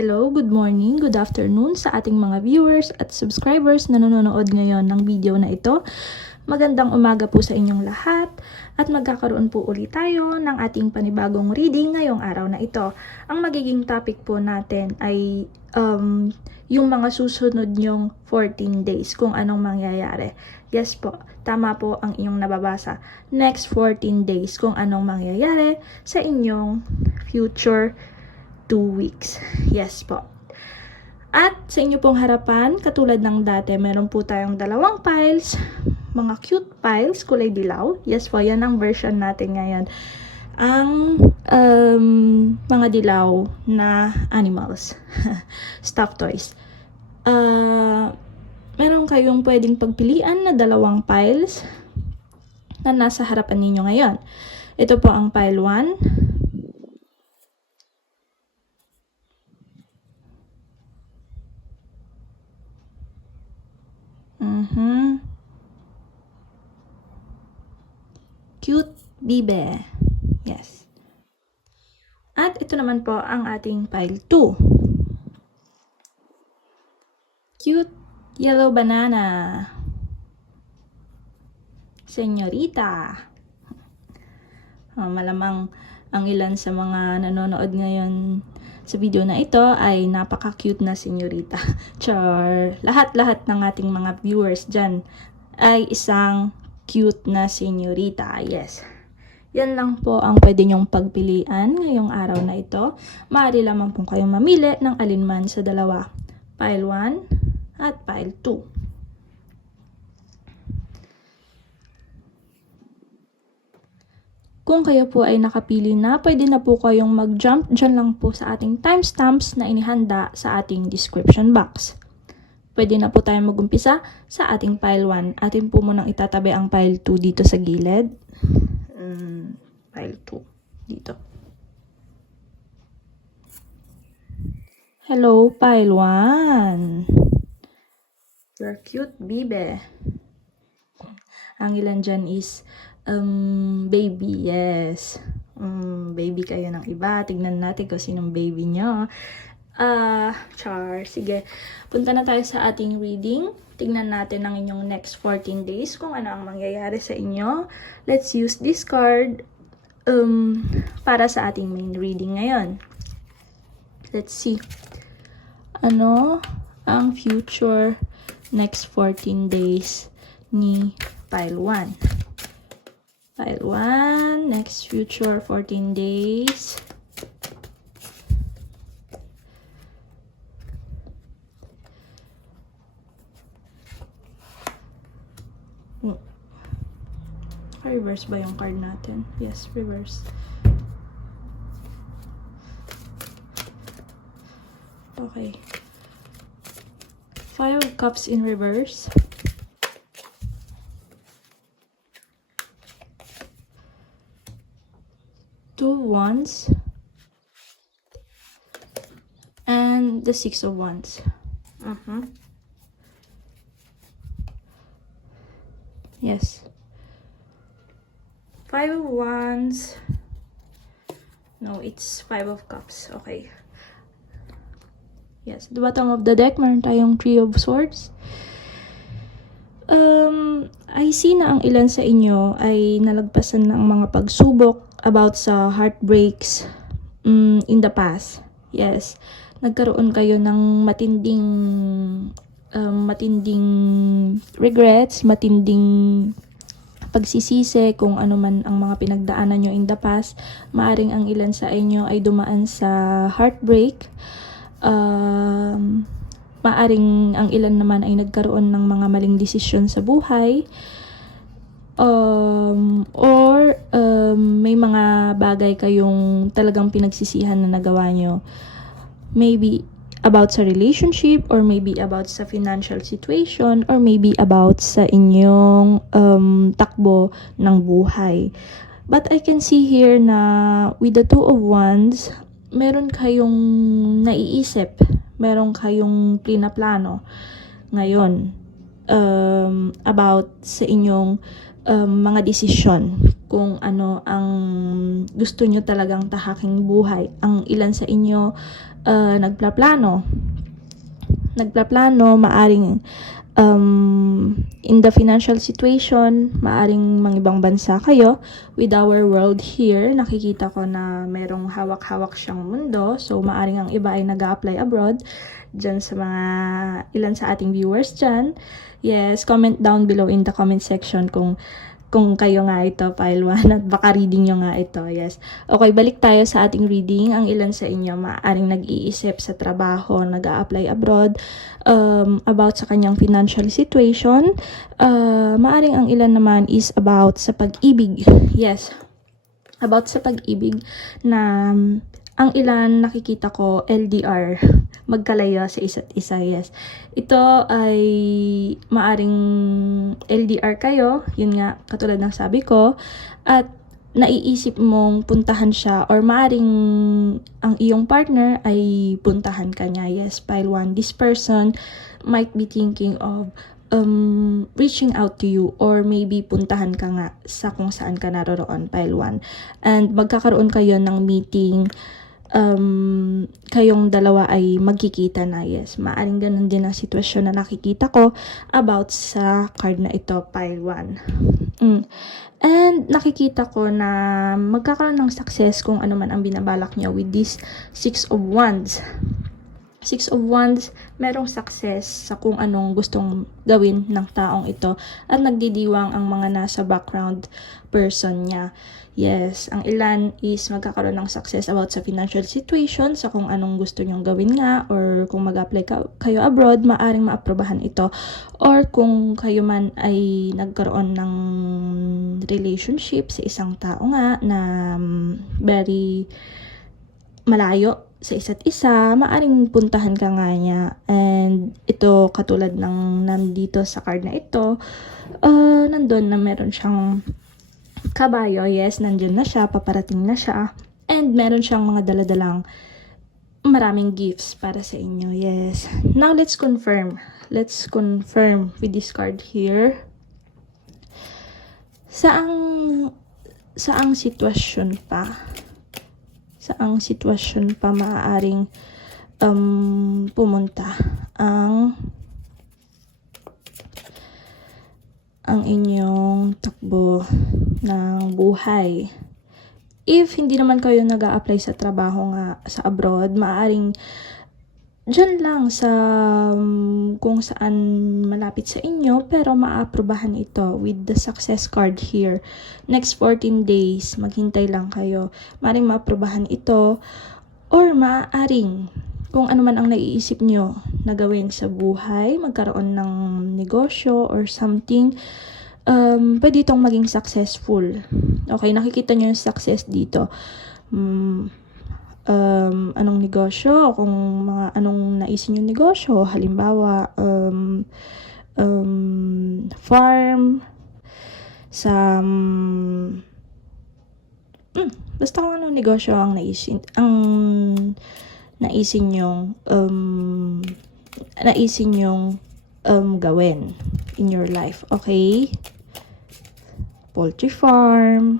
Hello, good morning, good afternoon sa ating mga viewers at subscribers na nanonood ngayon ng video na ito. Magandang umaga po sa inyong lahat at magkakaroon po ulit tayo ng ating panibagong reading ngayong araw na ito. Ang magiging topic po natin ay yung mga susunod nyong 14 days, kung anong mangyayari. Yes po, tama po ang inyong nababasa. Next 14 days, kung anong mangyayari sa inyong future 2 weeks. Yes po. At sa inyo pong harapan, katulad ng dati, meron po tayong dalawang piles, mga cute piles, kulay dilaw. Yes po, yan ang version natin ngayon. Ang mga dilaw na animals, stuffed toys. Meron kayong pwedeng pagpilian na dalawang piles na nasa harapan ninyo ngayon. Ito po ang pile 1. Cute bibe. Yes. At ito naman po ang ating pile 2. Cute yellow banana. Senyorita. Malamang ang ilan sa mga nanonood ngayon sa video na ito ay napaka-cute na senyorita. Char! Lahat-lahat ng ating mga viewers dyan ay isang cute na senyorita. Yes. Yan lang po ang pwede nyong pagpilian ngayong araw na ito. Maaari lamang po kayong mamili ng alinman sa dalawa. Pile 1 at pile 2. Kung kayo po ay nakapili na, pwede na po kayong mag-jump dyan lang po sa ating timestamps na inihanda sa ating description box. Pwede na po tayong mag-umpisa sa ating pile 1. Atin po munang itatabi ang pile 2 dito sa gilid. Pile 2 dito. Hello, pile 1. You're cute, bibe. Ang ilan dyan is baby, yes. Baby kayo ng iba. Tignan natin kung sinong baby nyo. Char. Sige. Punta na tayo sa ating reading. Tignan natin ang inyong next 14 days kung ano ang mangyayari sa inyo. Let's use this card para sa ating main reading ngayon. Let's see. Ano ang future next 14 days ni pile 1? Pile 1, next future 14 days. Reverse ba yung card natin? Yes, reverse. Okay. 5 of Cups in reverse. 2 Wands and the 6 of Wands. Yes. 5 of Wands. No, it's 5 of Cups. Okay. Yes, the bottom of the deck, meron tayong 3 of Swords. I see na ang ilan sa inyo ay nalagpasan ng mga pagsubok about sa heartbreaks in the past. Yes, nagkaroon kayo ng matinding regrets, matinding pagsisisi kung ano man ang mga pinagdaanan nyo in the past. Maaring ang ilan sa inyo ay dumaan sa heartbreak. Maaring ang ilan naman ay nagkaroon ng mga maling desisyon sa buhay. May mga bagay kayong talagang pinagsisihan na nagawa nyo. Maybe about sa relationship, or maybe about sa financial situation, or maybe about sa inyong takbo ng buhay. But I can see here na with the 2 of Wands, meron kayong naiisip, meron kayong plano ngayon about sa inyong mga desisyon, kung ano ang gusto nyo talagang tahaking buhay. Ang ilan sa inyo nagplaplano, maaring in the financial situation, maaring ibang bansa kayo. With our world here, nakikita ko na merong hawak-hawak siyang mundo. So, maaring ang iba ay nag-a-apply abroad. Dyan sa mga ilan sa ating viewers dyan. Yes, comment down below in the comment section kung kayo nga ito, file 1, at baka reading nyo nga ito. Yes. Okay, balik tayo sa ating reading. Ang ilan sa inyo maaaring nag-iisip sa trabaho, nag-a-apply abroad, about sa kanyang financial situation. Maaaring ang ilan naman is about sa pag-ibig. Yes. About sa pag-ibig na ang ilan nakikita ko LDR, magkalayo sa isa't isa. Yes. Ito ay maaring LDR kayo, yun nga katulad ng sabi ko, at naiisip mong puntahan siya, or maaring ang iyong partner ay puntahan ka niya. Yes, pile 1. This person might be thinking of reaching out to you, or maybe puntahan ka nga sa kung saan ka naroroon, pile 1. And magkakaroon kayo ng meeting, kayong dalawa ay magkikita na. Yes, maaring ganun din ang sitwasyon na nakikita ko about sa card na ito, pile 1. And nakikita ko na magkakaroon ng success kung ano man ang binabalak niya with this 6 of Wands. 6 of Wands, merong success sa kung anong gustong gawin ng taong ito, at nagdidiwang ang mga nasa background person niya. Yes, ang ilan is magkakaroon ng success about sa financial situation, sa kung anong gusto nyong gawin nga, or kung mag-apply kayo abroad, maaring maaprobahan ito. Or kung kayo man ay nagkaroon ng relationship sa isang tao nga na very malayo sa isa't isa, maaring puntahan ka nga niya. And ito, katulad ng nandito sa card na ito, nandun na meron siyang kabayo. Yes, nandun na siya, paparating na siya. And meron siyang mga daladalang maraming gifts para sa inyo. Yes. Now, let's confirm. Let's confirm with this card here. Saang sitwasyon pa? Saang sitwasyon pa maaaring pumunta ang inyong takbo ng buhay? If hindi naman kayo nag-a-apply sa trabaho nga sa abroad, maaaring dyan lang sa kung saan malapit sa inyo, pero maaaprobahan ito with the success card here. Next 14 days, maghintay lang kayo. Maaaring maaprobahan ito, or maaaring kung ano man ang naiisip nyo na gawin sa buhay, magkaroon ng negosyo or something, pwede itong maging successful. Okay, nakikita nyo yung success dito. Anong negosyo, kung mga anong naisin yung negosyo, halimbawa farm, sa basta kung anong negosyo ang naisin yung gawin in your life. Okay, poultry farm,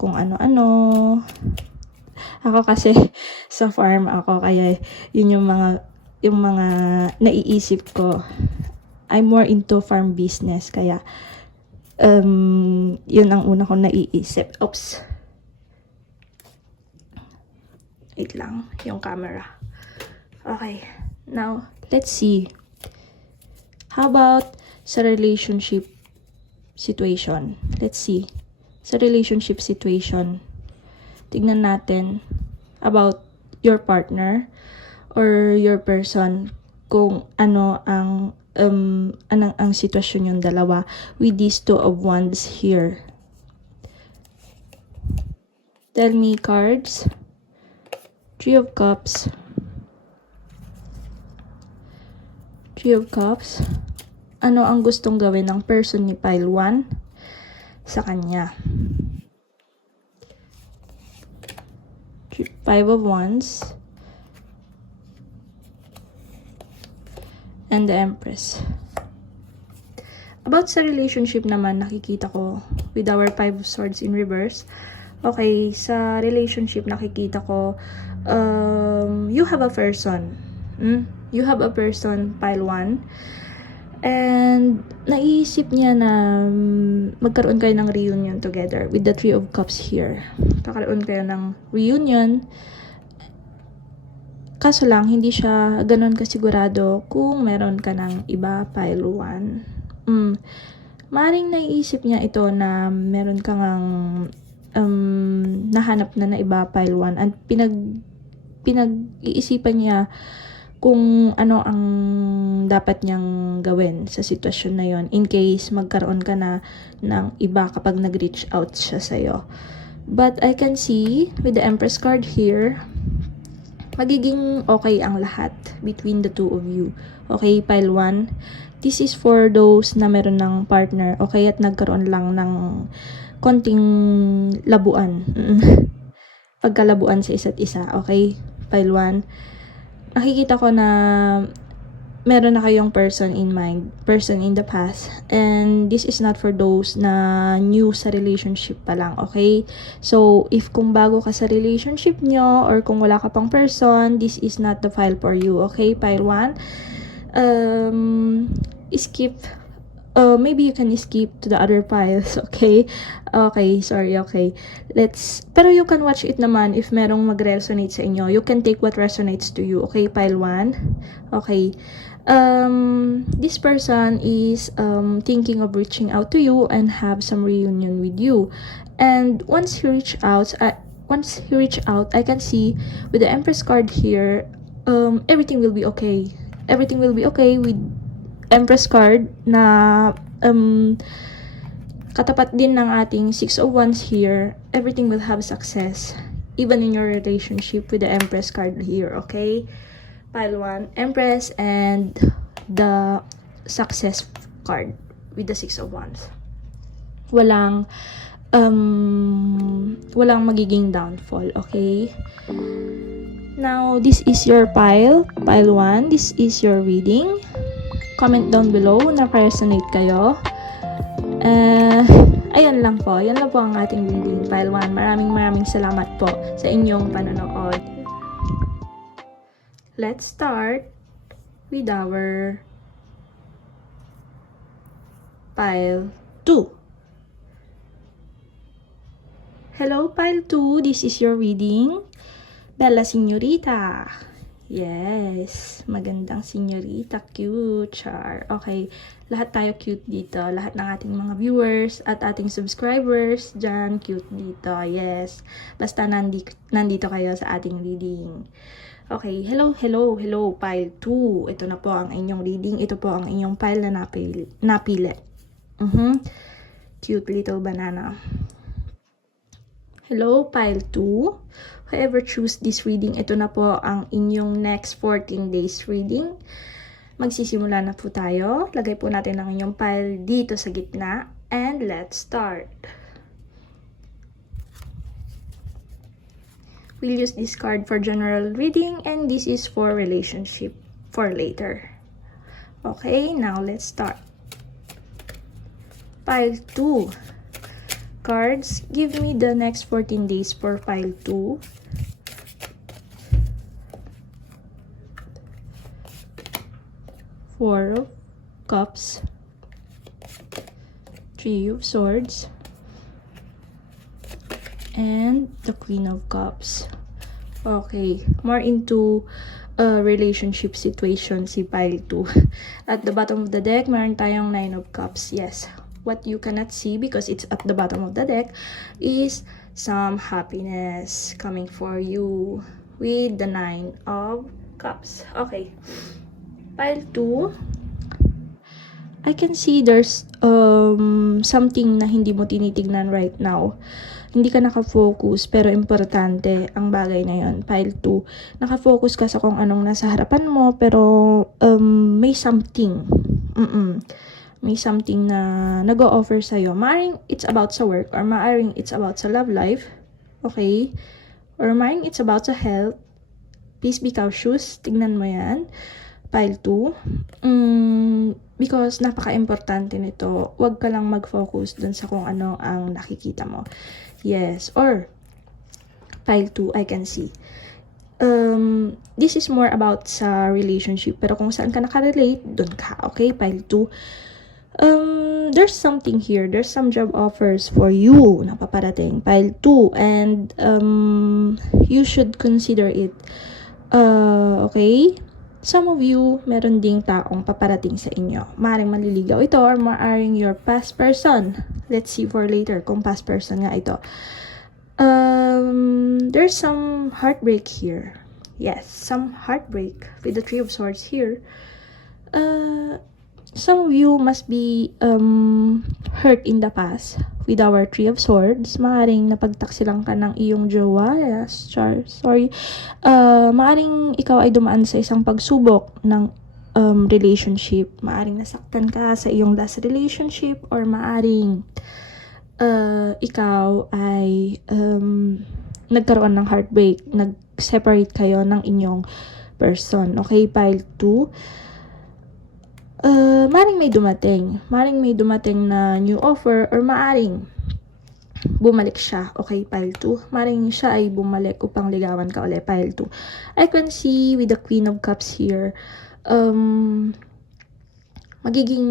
kung ano-ano. Ako kasi sa farm ako, kaya yun yung mga naiisip ko. I'm more into farm business, kaya yun ang una kong naiisip. Oops. Wait lang, yung camera. Okay, now let's see. How about sa relationship situation? Let's see. Sa relationship situation, tignan natin about your partner or your person, kung ano ang sitwasyon yung dalawa with these 2 of Wands here. Tell me, cards. 3 of Cups. 3 of Cups. Ano ang gustong gawin ng person ni pile 1 sa kanya? 5 of Wands. And the Empress. About sa relationship naman, nakikita ko with our 5 of Swords in reverse. Okay, sa relationship nakikita ko, you have a person. You have a person, pile 1. And naisip niya na magkaroon kayo ng reunion together with the Three of Cups here. Kakaroon kayo ng reunion. Kaso lang, hindi siya ganun kasigurado kung meron ka ng iba, pile 1. Maring naiisip niya ito na meron kang nahanap na iba, pile 1. At pinag-iisipan niya kung ano ang dapat niyang gawin sa sitwasyon na yon in case magkaroon ka na ng iba kapag nag-reach out siya sa'yo. But I can see with the Empress card here, magiging okay ang lahat between the two of you. Okay, pile 1. This is for those na meron ng partner, okay, at nagkaroon lang ng konting labuan. Pagkalabuan sa isa't isa, okay, pile 1. Nakikita ko na meron na kayong person in mind, person in the past, and this is not for those na new sa relationship pa lang, okay? So, if kung bago ka sa relationship nyo, or kung wala ka pang person, this is not the file for you, okay? Pile 1. Skip. Maybe you can skip to the other piles, okay? Okay, sorry, okay. Pero you can watch it naman if merong mag-resonate sa inyo. You can take what resonates to you, okay? Pile 1. Okay. This person is thinking of reaching out to you and have some reunion with you. And once he reach out, I can see with the Empress card here, everything will be okay. Everything will be okay with Empress card na katapat din ng ating Six of Wands here. Everything will have success even in your relationship with the Empress card here, okay? Pile 1, Empress, and the Success card with the Six of Wands. Walang magiging downfall, okay? Now, this is your pile 1. This is your reading. Comment down below na resonate kayo. Ayan lang po. Yan lang po ang ating reading, pile 1. Maraming salamat po sa inyong panonood. Let's start with our pile 2. Hello, pile 2. This is your reading. Bella Signorita. Yes, magandang senyorita, cute, char. Okay, lahat tayo cute dito. Lahat ng ating mga viewers at ating subscribers dyan, cute dito. Yes, basta nandito kayo sa ating reading. Okay, hello, pile 2. Ito na po ang inyong reading. Ito po ang inyong pile na napili. Cute little banana. Hello, pile 2. Whoever choose this reading, ito na po ang inyong next 14 days reading. Magsisimula na po tayo. Lagay po natin ang inyong pile dito sa gitna. And let's start. We'll use this card for general reading, and this is for relationship for later. Okay, now let's start. Pile 2. Cards, give me the next 14 days for pile 2. Four of Cups, Three of Swords, and the Queen of Cups. Okay, more into a relationship situation si pile 2. At the bottom of the deck, meron tayong Nine of Cups. Yes, what you cannot see because it's at the bottom of the deck is some happiness coming for you with the Nine of Cups. Okay, pile 2, I can see there's something na hindi mo tinitignan right now. Hindi ka nakafocus, pero importante ang bagay na yon. Pile 2, nakafocus ka sa kung anong nasa harapan mo, pero may something. May something na nag-o-offer sa'yo. Maaring it's about sa work, or maaring it's about sa love life. Okay? Or maaring it's about sa health. Please be cautious. Tignan mo yan. Pile 2. Because napaka-importante nito. Huwag ka lang mag-focus dun sa kung ano ang nakikita mo. Yes. Or Pile 2, I can see. This is more about sa relationship. Pero kung saan ka nakarelate, dun ka. Okay, Pile 2. There's something here. There's some job offers for you na paparating. Pile 2. And, you should consider it. Okay? Some of you, meron ding taong paparating sa inyo. Maaring maliligaw ito or maaring your past person. Let's see for later kung past person nga ito. There's some heartbreak here. Yes, some heartbreak with the Three of Swords here. Some of you must be hurt in the past with our Three of Swords. Maaring napagtaksilang ka ng iyong jowa. Yes, sorry. Maaring ikaw ay dumaan sa isang pagsubok ng relationship. Maaring nasaktan ka sa iyong last relationship or maaring ikaw ay nagkaroon ng heartbreak. Nag-separate kayo ng inyong person. Okay, Pile 2. Maring may dumating. Maring may dumating na new offer or maaring bumalik siya. Okay, Pile 2. Maring siya ay bumalik upang ligawan ka ulit, Pile 2. I can see with the Queen of Cups here, magiging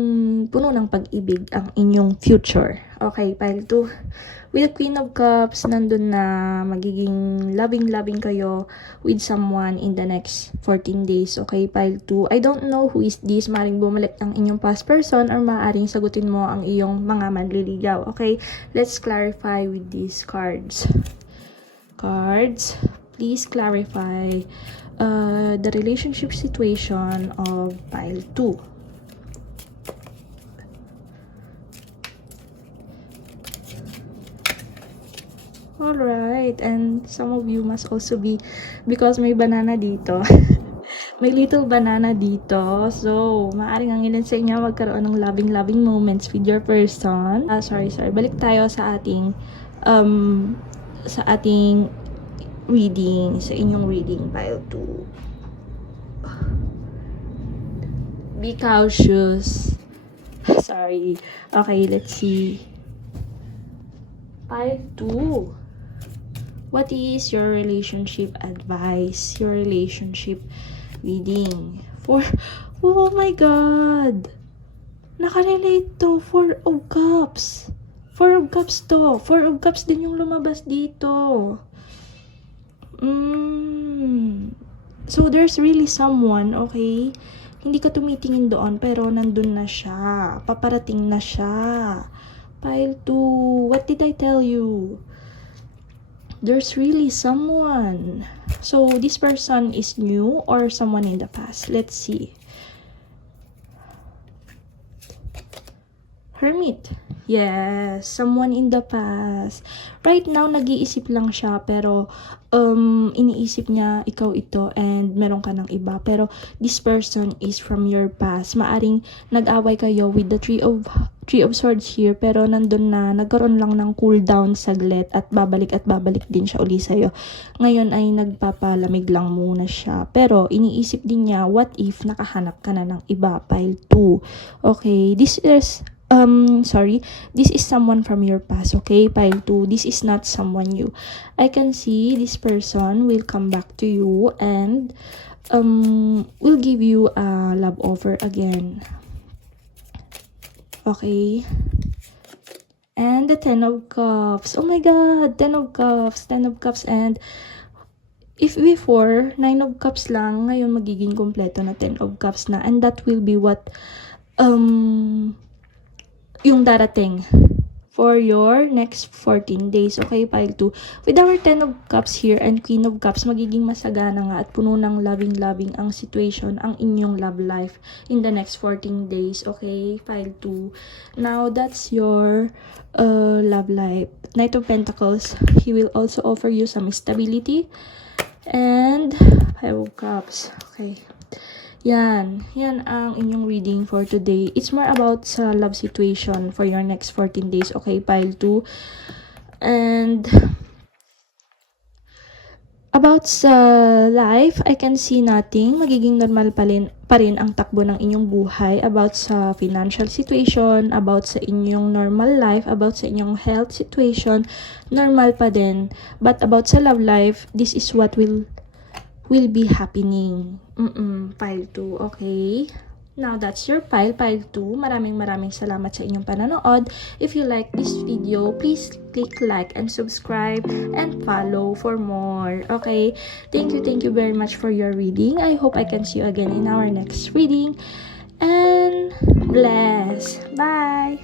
puno ng pag-ibig ang inyong future. Okay, Pile 2. With the Queen of Cups, nandun na magiging loving-loving kayo with someone in the next 14 days. Okay, Pile 2. I don't know who is this. Maring bumalik ang inyong past person or maaring sagutin mo ang iyong mga manliligaw. Okay, let's clarify with these cards. Cards, please clarify the relationship situation of Pile 2. Alright, and some of you must also be, because may banana dito, may little banana dito, so maaring ang ilan sa inyo magkaroon ng loving moments with your person. Sorry, balik tayo sa ating reading, sa inyong reading, Pile 2. Be cautious. Sorry. Okay, let's see. Pile 2. What is your relationship advice? Your relationship reading? Oh my God! Nakarelate to. 4 of Cups. 4 of Cups to. 4 of Cups din yung lumabas dito. So, there's really someone, okay? Hindi ka tumitingin doon, pero nandun na siya. Paparating na siya. Pile 2. What did I tell you? There's really someone. So, this person is new or someone in the past? Let's see. Hermit. Yes, someone in the past. Right now, nag-iisip lang siya, pero iniisip niya ikaw ito and meron ka ng iba. Pero this person is from your past. Maaring nag-away kayo with the Three of Swords here, pero nandun na, nagkaroon lang ng cool down saglit at babalik din siya uli sa'yo. Ngayon ay nagpapalamig lang muna siya. Pero iniisip din niya, what if nakahanap ka na ng iba? Pile 2. Okay, this is someone from your past, okay? Pile 2, this is not someone new. I can see this person will come back to you and will give you a love offer again. Okay? And the 10 of Cups. Oh my God! 10 of Cups. 10 of Cups. And if before, 9 of Cups lang, ngayon magiging kompleto na 10 of Cups na. And that will be what yung darating for your next 14 days. Okay, Pile 2. With our 10 of Cups here and Queen of Cups, magiging masagana nga at puno ng loving ang situation, ang inyong love life in the next 14 days. Okay, Pile 2. Now, that's your love life. Knight of Pentacles, he will also offer you some stability. And 5 of Cups. Okay. Yan ang inyong reading for today. It's more about sa love situation for your next 14 days. Okay, Pile 2. And About sa life, I can see nothing. Magiging normal pa rin ang takbo ng inyong buhay. About sa financial situation, about sa inyong normal life, about sa inyong health situation, normal pa din. But about sa love life, this is what will be happening. Pile 2, okay? Now, that's your pile 2. Maraming salamat sa inyong panonood. If you like this video, please click like and subscribe and follow for more. Okay? Thank you very much for your reading. I hope I can see you again in our next reading. And bless. Bye!